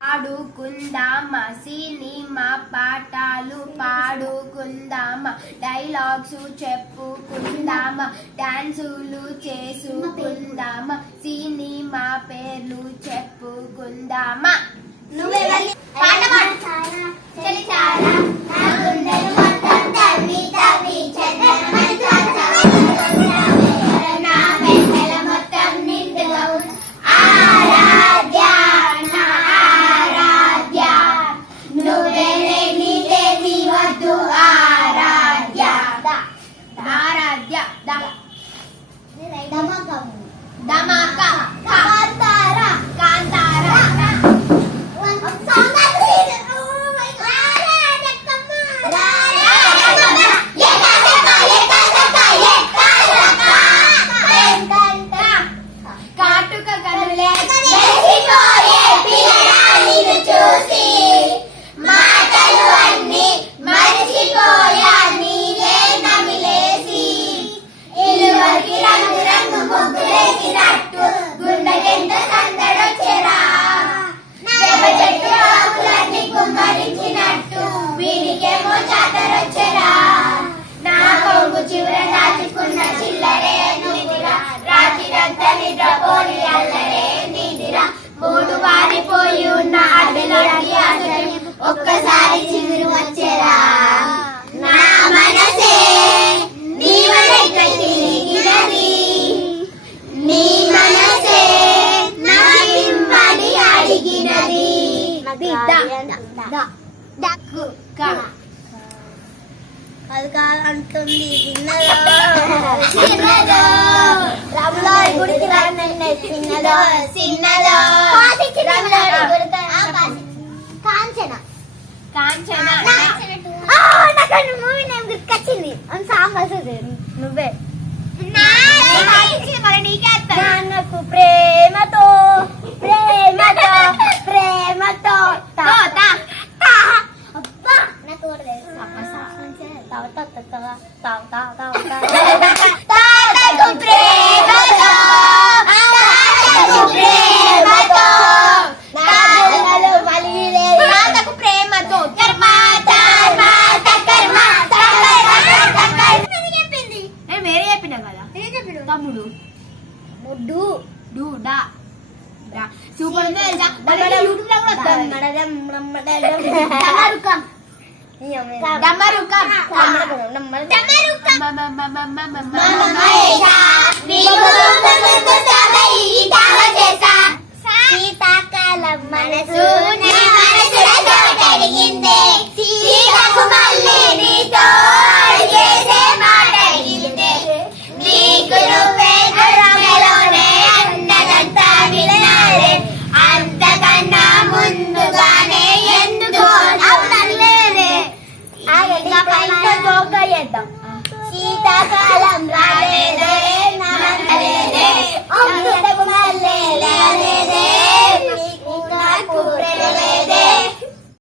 ఆడుకుందామా cinema పాటలు పాడుకుందామా dialogues చెప్పుకుందామా డాన్సులు చేసుకుందామా సినిమా పేర్లు చెప్పుకుందామా పోయి ఉన్న ఒక్కసారి చిగురు వచ్చేరా నా మనసే నీ నీ మనసే నా బింబాన్ని అడిగినది అది కాదంటుంది చిన్నదో రాములారి గుడికి చిన్నదో చిన్నదో కాంచన కాంచన నాకు మూవీ నేమ్ గుర్తుకొచ్చింది అని సాంగ్ వస్తుంది నువ్వే నాకు ప్రేమతో ప్రేమతో ప్రేమతో అబ్బా నాకు తమ్ముడు ముడ్డు డూడా సూపర్ ఉంది యూట్యూబ్ లో కూడా శీతాకాలం మనసు శీతాకాలం